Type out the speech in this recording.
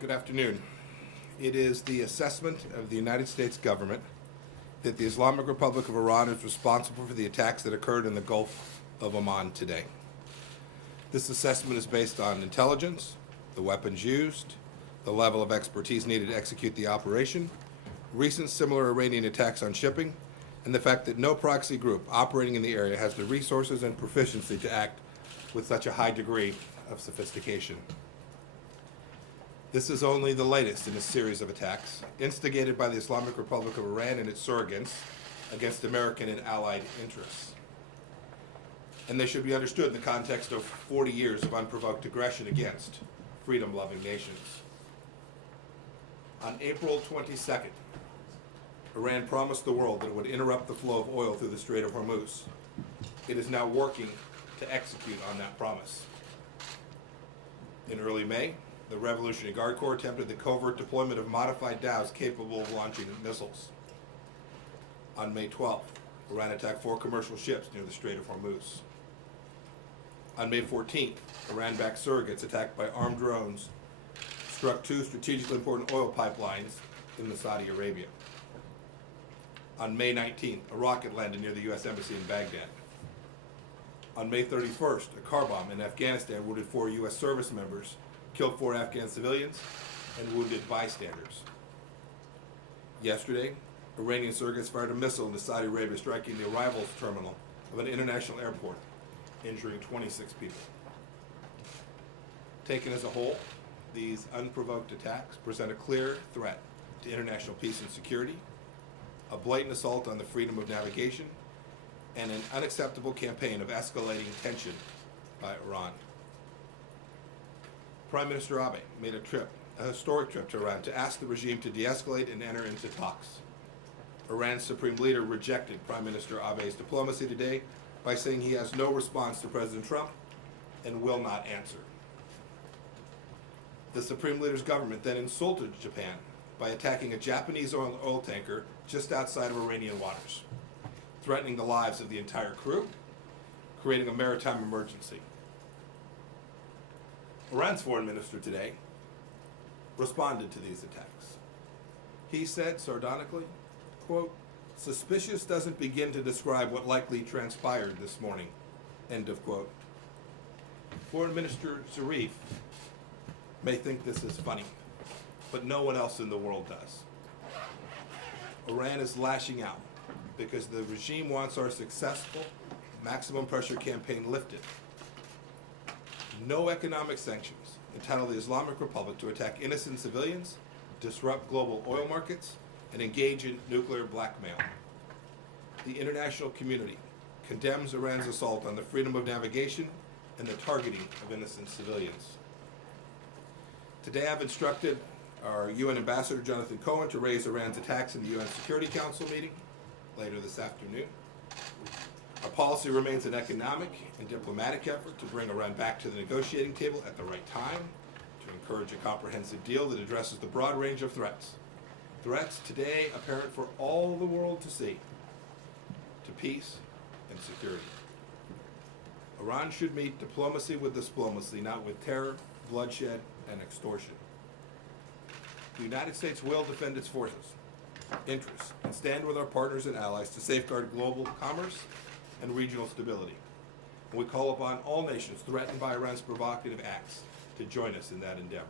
Good afternoon. It is the assessment of the United States government that the Islamic Republic of Iran is responsible for the attacks that occurred in the Gulf of Oman today. This assessment is based on intelligence, the weapons used, the level of expertise needed to execute the operation, recent similar Iranian attacks on shipping, and the fact that no proxy group operating in the area has the resources and proficiency to act with such a high degree of sophistication. This is only the latest in a series of attacks instigated by the Islamic Republic of Iran and its surrogates against American and allied interests. And they should be understood in the context of 40 years of unprovoked aggression against freedom-loving nations. On April 22nd, Iran promised the world that it would interrupt the flow of oil through the Strait of Hormuz. It is now working to execute on that promise. In early May, the Revolutionary Guard Corps attempted the covert deployment of modified dhows capable of launching missiles. On May 12th, Iran attacked 4 commercial ships near the Strait of Hormuz. On May 14th, Iran-backed surrogates attacked by armed drones struck 2 strategically important oil pipelines in Saudi Arabia. On May 19th, a rocket landed near the U.S. Embassy in Baghdad. On May 31st, a car bomb in Afghanistan wounded 4 U.S. service members, killed 4 Afghan civilians, and wounded bystanders. Yesterday, Iranian surrogates fired a missile into Saudi Arabia, striking the arrivals terminal of an international airport, injuring 26 people. Taken as a whole, these unprovoked attacks present a clear threat to international peace and security, a blatant assault on the freedom of navigation, and an unacceptable campaign of escalating tension by Iran. Prime Minister Abe made a historic trip to Iran to ask the regime to de-escalate and enter into talks. Iran's supreme leader rejected Prime Minister Abe's diplomacy today by saying he has no response to President Trump and will not answer. The supreme leader's government then insulted Japan by attacking a Japanese oil tanker just outside of Iranian waters, threatening the lives of the entire crew, creating a maritime emergency. Iran's foreign minister today responded to these attacks. He said sardonically, quote, "Suspicious doesn't begin to describe what likely transpired this morning," end of quote. Foreign Minister Zarif may think this is funny, but no one else in the world does. Iran is lashing out because the regime wants our successful maximum pressure campaign lifted. No economic sanctions entitle the Islamic Republic to attack innocent civilians, disrupt global oil markets, and engage in nuclear blackmail. The international community condemns Iran's assault on the freedom of navigation and the targeting of innocent civilians. Today I've instructed our UN Ambassador Jonathan Cohen to raise Iran's attacks in the UN Security Council meeting later this afternoon. Our policy remains an economic and diplomatic effort to bring Iran back to the negotiating table at the right time, to encourage a comprehensive deal that addresses the broad range of threats. Threats today apparent for all the world to see, to peace and security. Iran should meet diplomacy with diplomacy, not with terror, bloodshed, and extortion. The United States will defend its forces, interests, and stand with our partners and allies to safeguard global commerce and regional stability. And we call upon all nations threatened by Iran's provocative acts to join us in that endeavor.